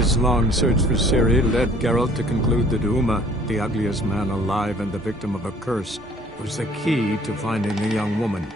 His long search for Ciri led Geralt to conclude that Uma, the ugliest man alive and the victim of a curse, was the key to finding the young woman.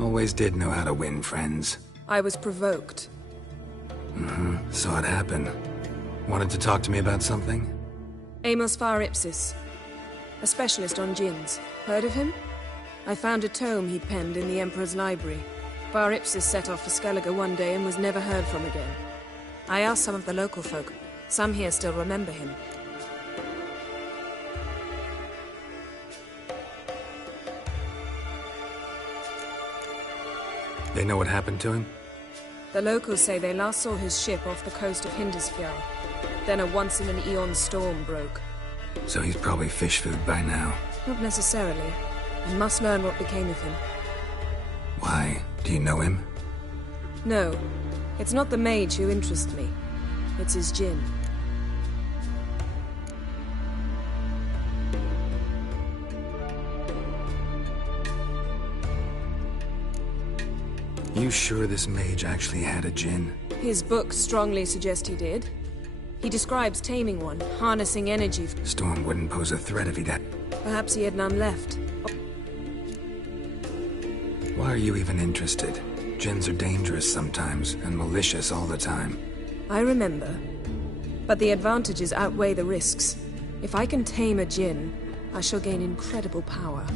Always did know how to win friends. I was provoked. Saw it happen. Wanted to talk to me about something? Amos Far Ipsis, a specialist on djinns. Heard of him? I found a tome he'd penned in the Emperor's library. Far Ipsis set off for Skellige one day and was never heard from again. I asked some of the local folk. Some here still remember him. They know what happened to him? The locals say they last saw his ship off the coast of Hindisfjall. Then a once-in-an-eon storm broke. So he's probably fish food by now. Not necessarily. I must learn what became of him. Why? Do you know him? No. It's not the mage who interests me. It's his djinn. You sure this mage actually had a djinn? His books strongly suggest he did. He describes taming one, harnessing energy. Storm wouldn't pose a threat if he'd had... Perhaps he had none left. Why are you even interested? Djinns are dangerous sometimes, and malicious all the time. I remember. But the advantages outweigh the risks. If I can tame a djinn, I shall gain incredible power.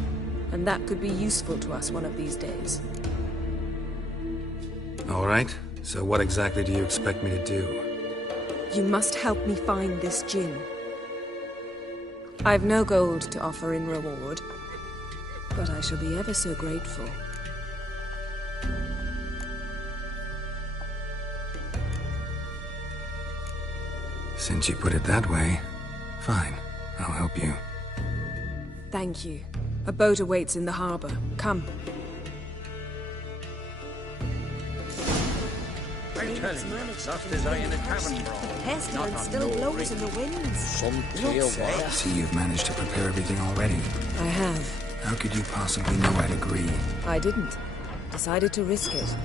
And that could be useful to us one of these days. All right. So what exactly do you expect me to do? You must help me find this djinn. I've no gold to offer in reward, but I shall be ever so grateful. Since you put it that way, fine. I'll help you. Thank you. A boat awaits in the harbor. Come. I'm telling you, lost his eye in a tavern brawl. The pestilence still blows in the winds. Some tale what? See, you've managed to prepare everything already. I have. How could you possibly know I'd agree? I didn't. Decided to risk it.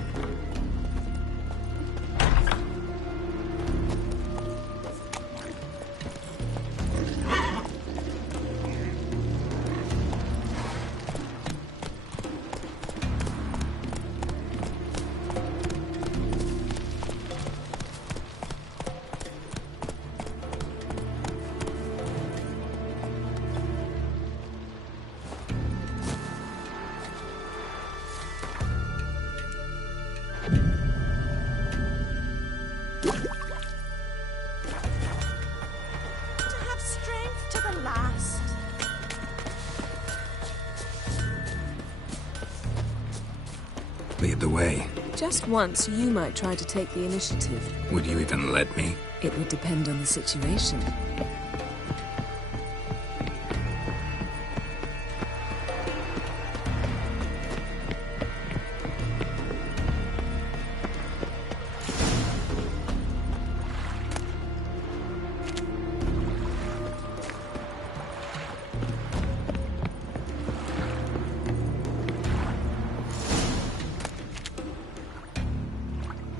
Lead the way. Just once, you might try to take the initiative. Would you even let me? It would depend on the situation.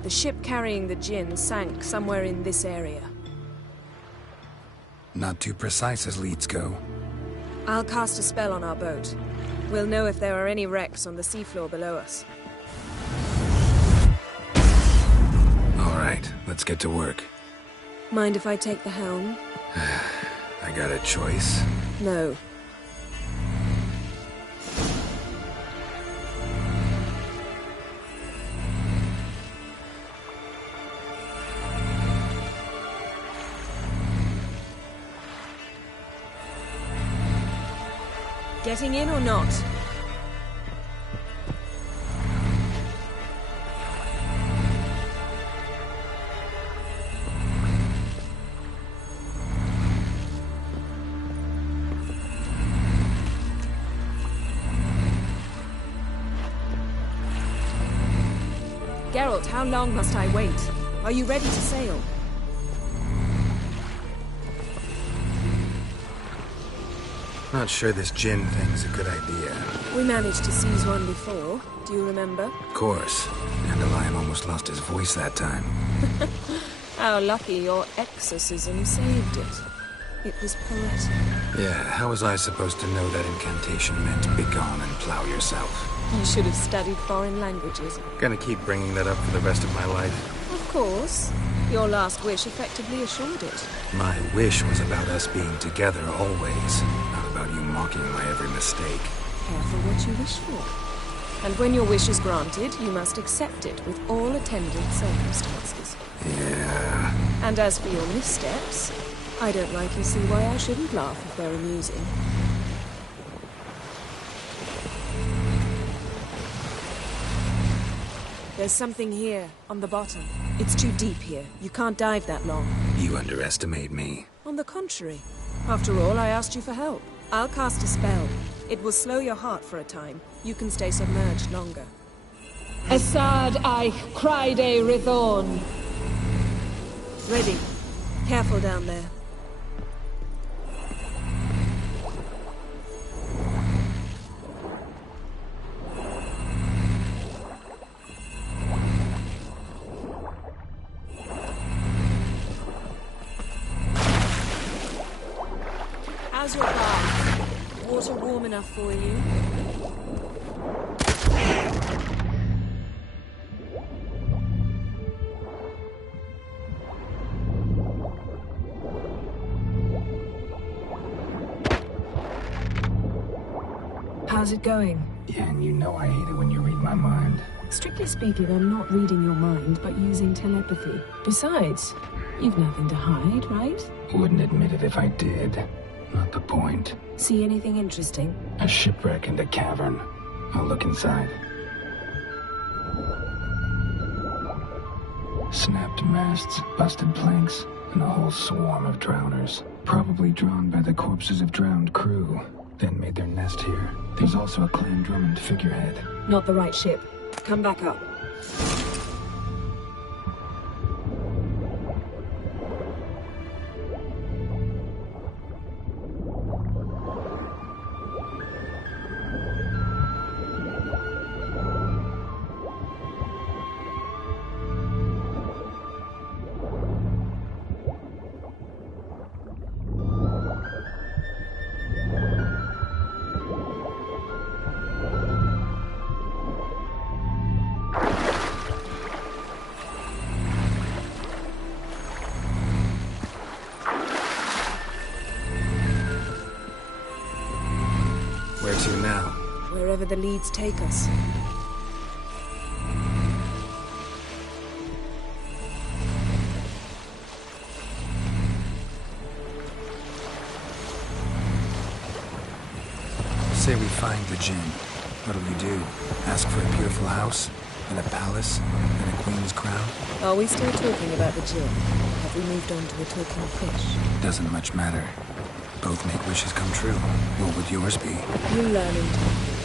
The ship carrying the Jinn sank somewhere in this area. Not too precise as leads go. I'll cast a spell on our boat. We'll know if there are any wrecks on the seafloor below us. All right, let's get to work. Mind if I take the helm? I got a choice. No. Getting in or not? Geralt, how long must I wait? Are you ready to sail? Not sure this Jinn thing's a good idea. We managed to seize one before. Do you remember? Of course. Dandelion almost lost his voice that time. How lucky your exorcism saved it. It was poetic. Yeah, how was I supposed to know that incantation meant begone and plow yourself? You should have studied foreign languages. Gonna keep bringing that up for the rest of my life. Of course. Your last wish effectively assured it. My wish was about us being together always, not about you mocking my every mistake. Careful what you wish for. And when your wish is granted, you must accept it with all attendant circumstances. Yeah. And as for your missteps, I don't rightly see why I shouldn't laugh if they're amusing. There's something here, on the bottom. It's too deep here. You can't dive that long. You underestimate me. On the contrary. After all, I asked you for help. I'll cast a spell. It will slow your heart for a time. You can stay submerged longer. Asad I Cryde Rithorn. Ready. Careful down there. How's your bath? Water warm enough for you? How's it going? Yeah, and you know I hate it when you read my mind. Strictly speaking, I'm not reading your mind, but using telepathy. Besides, you've nothing to hide, right? Wouldn't admit it if I did. Not the point. See anything interesting? A shipwreck and a cavern. I'll look inside. Snapped masts, busted planks, and a whole swarm of drowners. Probably drawn by the corpses of drowned crew. Then made their nest here. There's also a Clan Drummond figurehead. Not the right ship. Come back up. Where to now? Wherever the leads take us. Say we find the Jinn. What'll we do? Ask for a beautiful house? and a palace, and a queen's crown. Are we still talking about the gin? Have we moved on to a talking fish? Doesn't much matter. Both make wishes come true. What would yours be? You learn in time.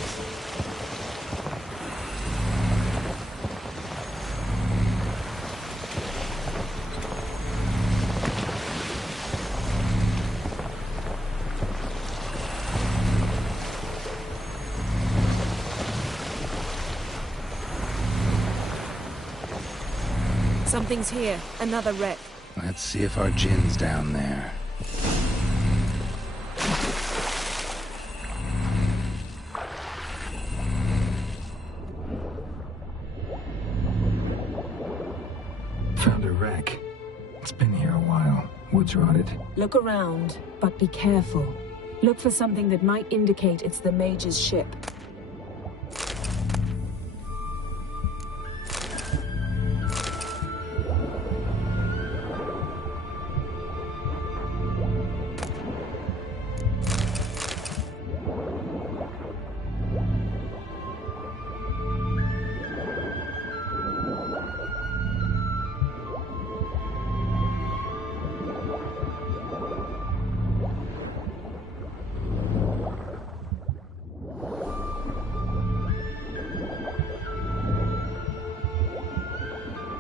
Something's here. Another wreck. Let's see if our gin's down there. Found a wreck. It's been here a while. Wood's rotted. Look around, but be careful. Look for something that might indicate it's the mage's ship.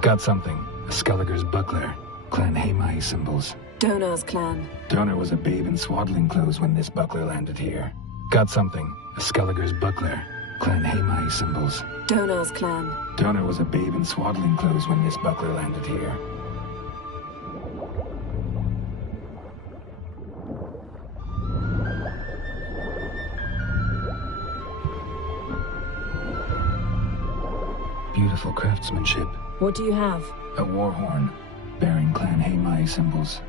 Got something. A Skelliger's buckler. Clan Heimae symbols. Donar's clan. Donar was a babe in swaddling clothes when this buckler landed here. Got something. A Skelliger's buckler. Clan Heimae symbols. Donar's clan. Donar was a babe in swaddling clothes when this buckler landed here. Beautiful craftsmanship. What do you have? A war horn, bearing Clan Heimae symbols.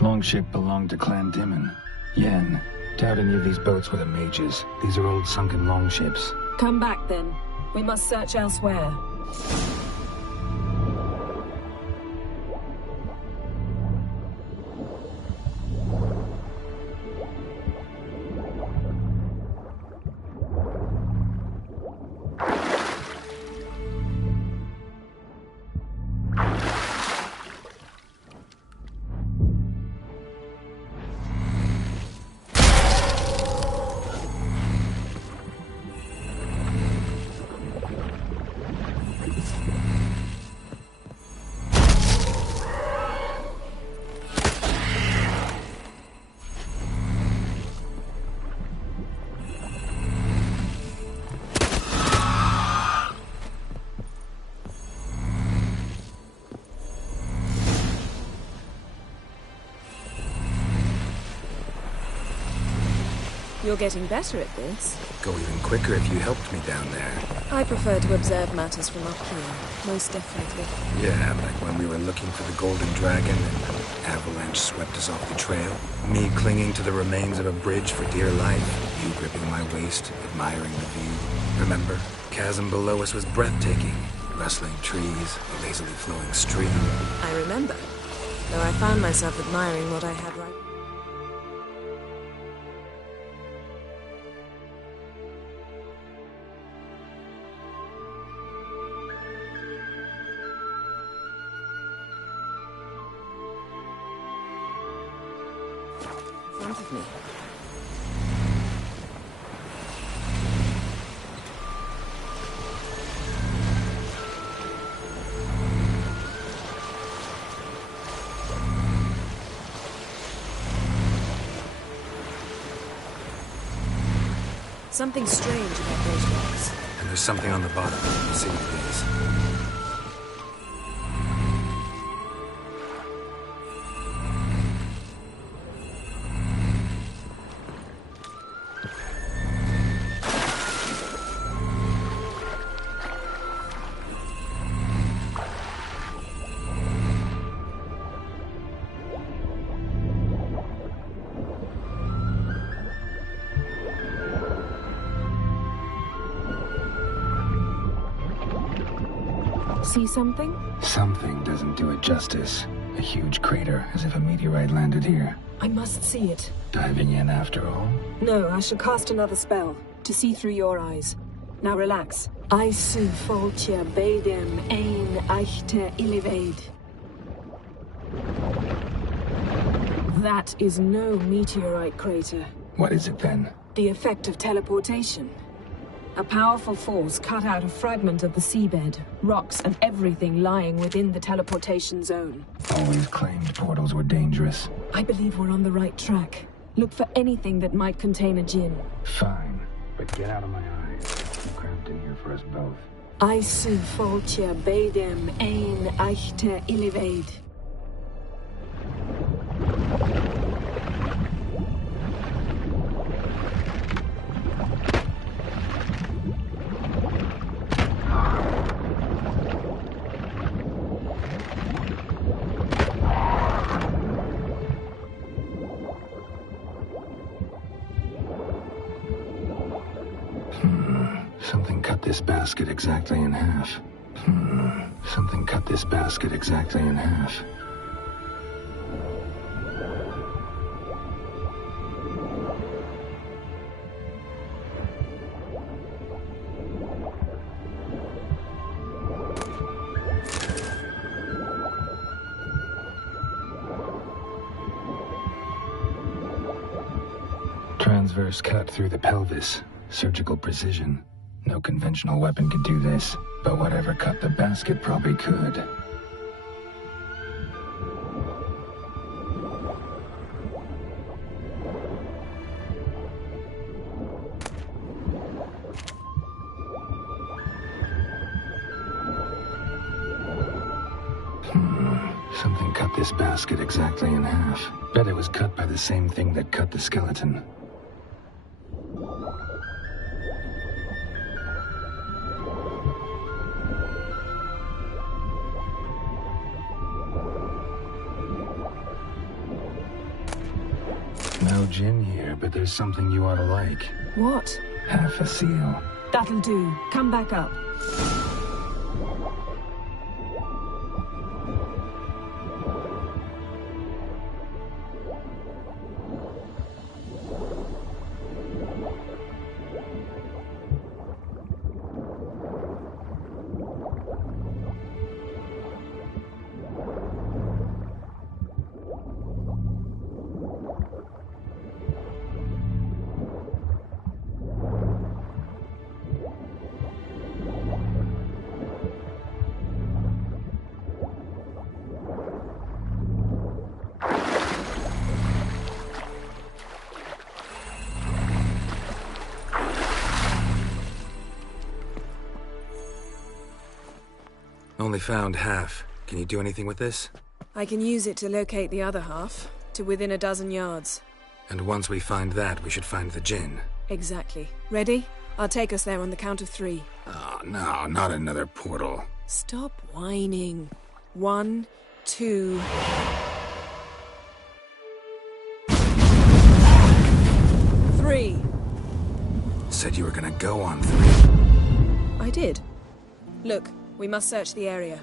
Longship belonged to Clan Dimon. Yen. Doubt any of these boats were the mages. These are old sunken longships. Come back then. We must search elsewhere. You're getting better at this. Go even quicker if you helped me down there. I prefer to observe matters from up here, most definitely. Yeah, like when we were looking for the Golden Dragon and the avalanche swept us off the trail. Me clinging to the remains of a bridge for dear life. You gripping my waist, admiring the view. Remember? Chasm below us was breathtaking. Rustling trees, a lazily flowing stream. I remember, though I found myself admiring what I had right. In front of me. Something strange about those rocks. And there's something on the bottom. We'll see what it is. See something? Something doesn't do it justice. A huge crater, as if a meteorite landed here. I must see it. Diving in after all? No, I shall cast another spell, to see through your eyes. Now relax. Isu foltia bedem ein eichte illivad. That is no meteorite crater. What is it then? The effect of teleportation. A powerful force cut out a fragment of the seabed, rocks and everything lying within the teleportation zone. Always claimed portals were dangerous. I believe we're on the right track. Look for anything that might contain a djinn. Fine, but get out of my eyes. I'm cramped in here for us both. Isu foltia bedem ein eichte illivad. Something cut this basket exactly in half. Something cut this basket exactly in half. Transverse cut through the pelvis. Surgical precision. No conventional weapon could do this, but whatever cut the basket probably could. Something cut this basket exactly in half. Bet it was cut by the same thing that cut the skeleton. No djinn here, but there's something you ought to like. What? Half a seal. That'll do. Come back up. Only found half. Can you do anything with this? I can use it to locate the other half, to within a dozen yards. And once we find that, we should find the djinn. Exactly. Ready? I'll take us there on the count of 3. Oh, no, not another portal. Stop whining. 1, 2... Three. Said you were gonna go on 3. I did. Look, we must search the area.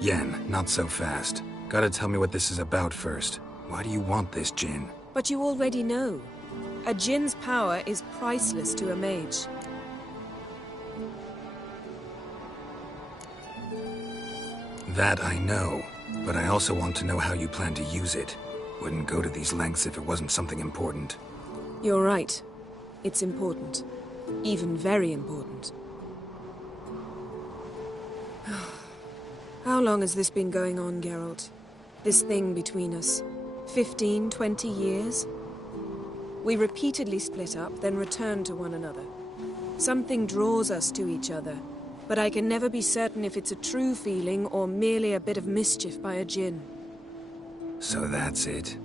Yen, not so fast. Gotta tell me what this is about first. Why do you want this djinn? But you already know. A djinn's power is priceless to a mage. That I know, but I also want to know how you plan to use it. Wouldn't go to these lengths if it wasn't something important. You're right. It's important. Even very important. How long has this been going on, Geralt? This thing between us? 15, 20 years? We repeatedly split up, then returned to one another. Something draws us to each other, but I can never be certain if it's a true feeling or merely a bit of mischief by a djinn. So that's it.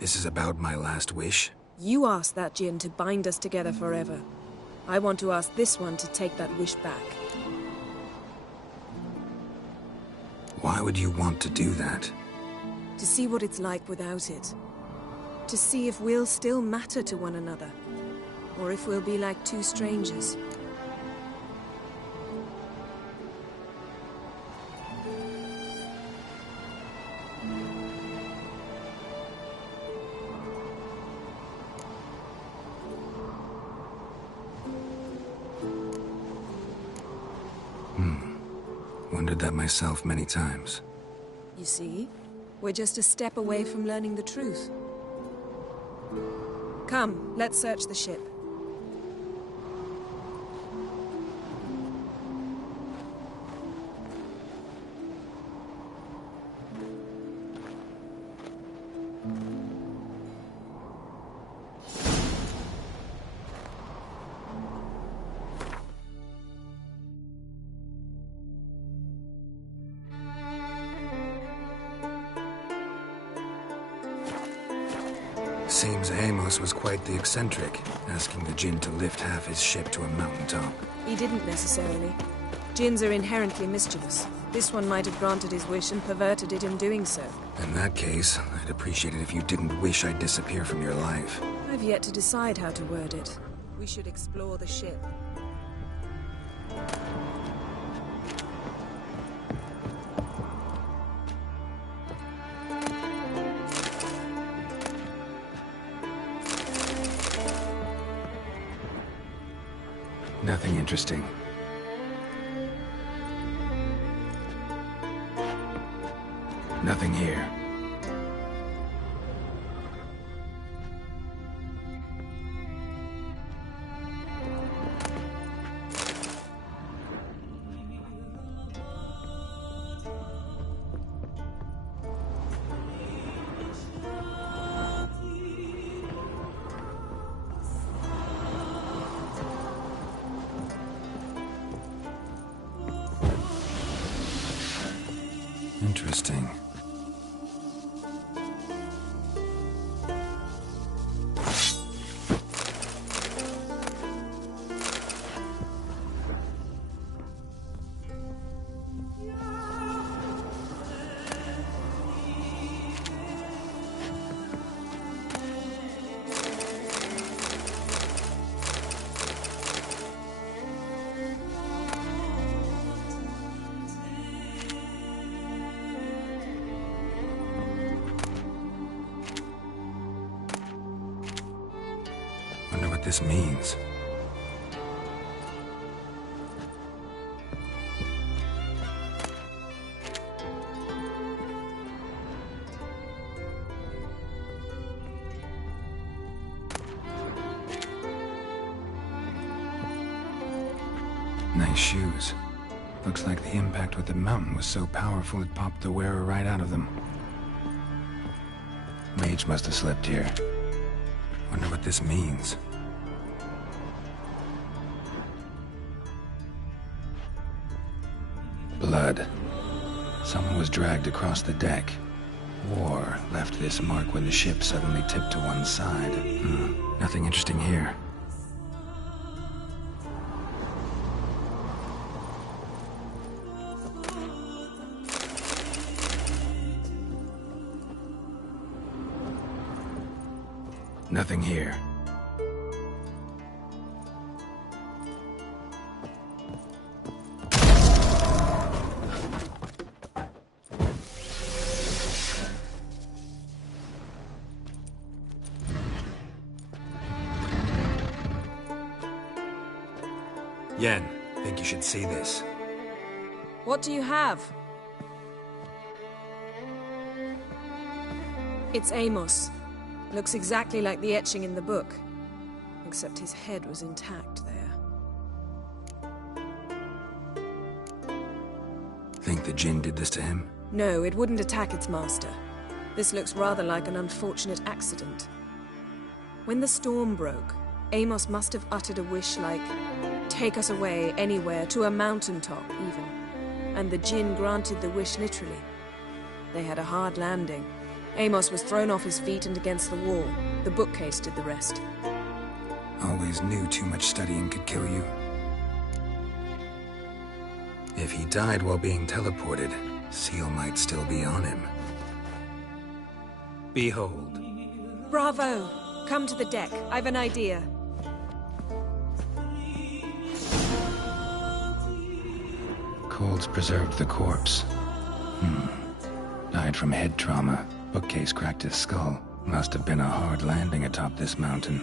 This is about my last wish? You asked that djinn to bind us together forever. I want to ask this one to take that wish back. Why would you want to do that? To see what it's like without it. To see if we'll still matter to one another. Or if we'll be like two strangers. wondered that myself many times. You see? We're just a step away from learning the truth. Come, let's search the ship. Seems Amos was quite the eccentric, asking the Jinn to lift half his ship to a mountaintop. He didn't necessarily. Jinns are inherently mischievous. This one might have granted his wish and perverted it in doing so. In that case, I'd appreciate it if you didn't wish I'd disappear from your life. I've yet to decide how to word it. We should explore the ship. Nothing interesting. Nothing here. Interesting. Wonder what this means. Nice shoes. Looks like the impact with the mountain was so powerful it popped the wearer right out of them. Mage must have slept here. Wonder what this means. Blood. Someone was dragged across the deck. War left this mark when the ship suddenly tipped to one side. Nothing interesting here. Nothing here. Yen, think you should see this. What do you have? It's Amos. Looks exactly like the etching in the book. Except his head was intact there. Think the Jinn did this to him? No, it wouldn't attack its master. This looks rather like an unfortunate accident. When the storm broke, Amos must have uttered a wish like, "Take us away, anywhere, to a mountaintop, even." And the Jinn granted the wish literally. They had a hard landing. Amos was thrown off his feet and against the wall. The bookcase did the rest. Always knew too much studying could kill you. If he died while being teleported, Seal might still be on him. Behold. Bravo! Come to the deck. I've an idea. Colds preserved the corpse. Died from head trauma. Bookcase cracked his skull. Must have been a hard landing atop this mountain.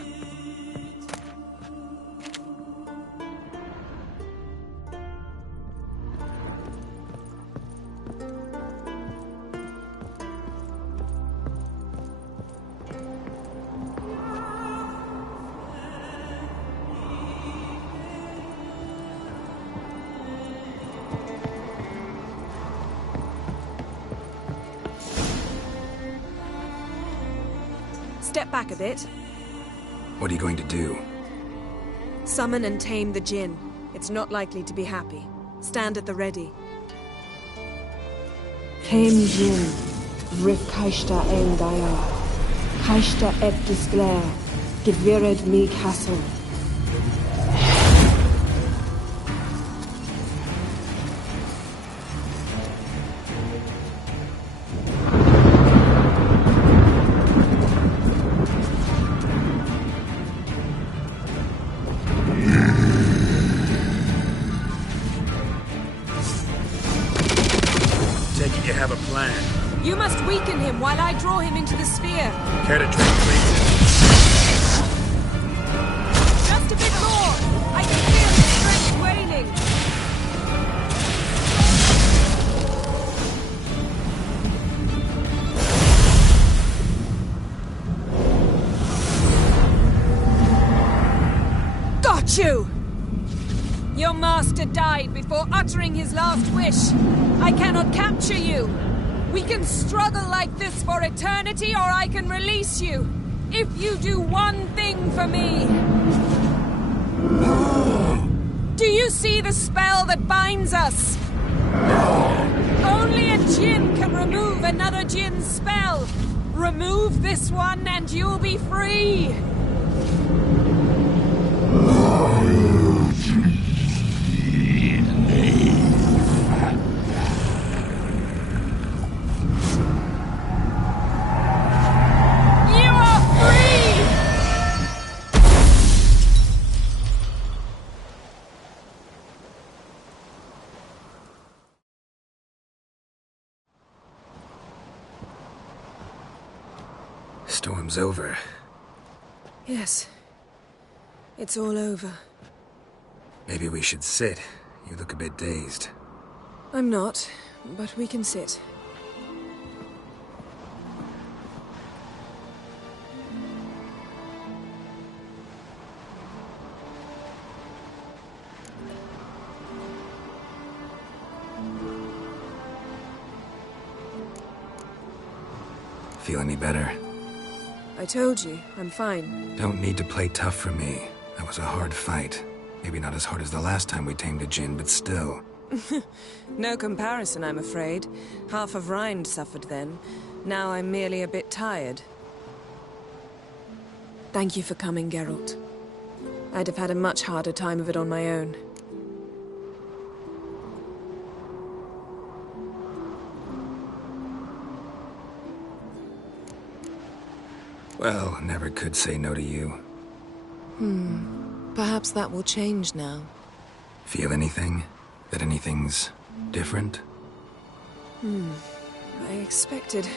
step back a bit. What are you going to do? Summon and tame the Jinn. It's not likely to be happy. Stand at the ready. Tame Jinn, Rif Kaishta ein Daya, Kaishta et Disglair, Gevired mi Castle. You have a plan. You must weaken him while I draw him into the sphere. Care to trade places? Just a bit more! I can feel his strength waning! Got you! Your master died before uttering his last wish. I cannot capture you. We can struggle like this for eternity, or I can release you. If you do one thing for me. Do you see the spell that binds us? Only a Jinn can remove another Jinn's spell. Remove this one and you'll be free. Storm's over. Yes. It's all over. Maybe we should sit. You look a bit dazed. I'm not, but we can sit. Feel any better? I told you, I'm fine. Don't need to play tough for me. That was a hard fight. Maybe not as hard as the last time we tamed a Jinn, but still. No comparison, I'm afraid. Half of Rind suffered then. Now I'm merely a bit tired. Thank you for coming, Geralt. I'd have had a much harder time of it on my own. Well, never could say no to you. Perhaps that will change now. Feel anything? That anything's different? I expected...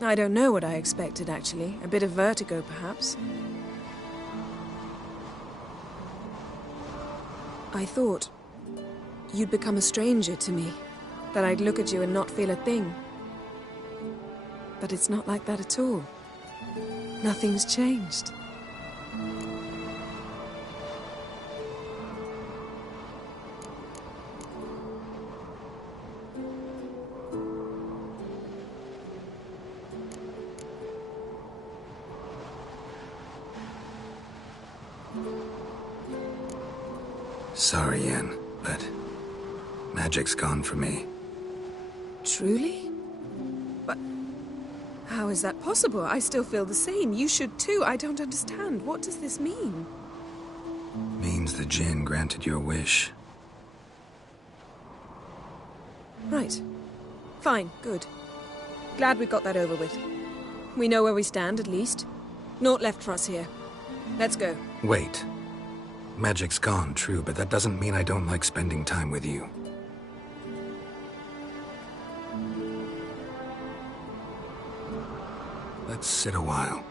I don't know what I expected, actually. A bit of vertigo, perhaps. I thought you'd become a stranger to me. That I'd look at you and not feel a thing. But it's not like that at all. Nothing's changed. Sorry, Yen, but magic's gone for me. Truly? But how is that possible? I still feel the same. You should too. I don't understand. What does this mean? Means the Jinn granted your wish. Right. Fine. Good. Glad we got that over with. We know where we stand, at least. Naught left for us here. Let's go. Wait. Magic's gone, true, but that doesn't mean I don't like spending time with you. Let's sit a while.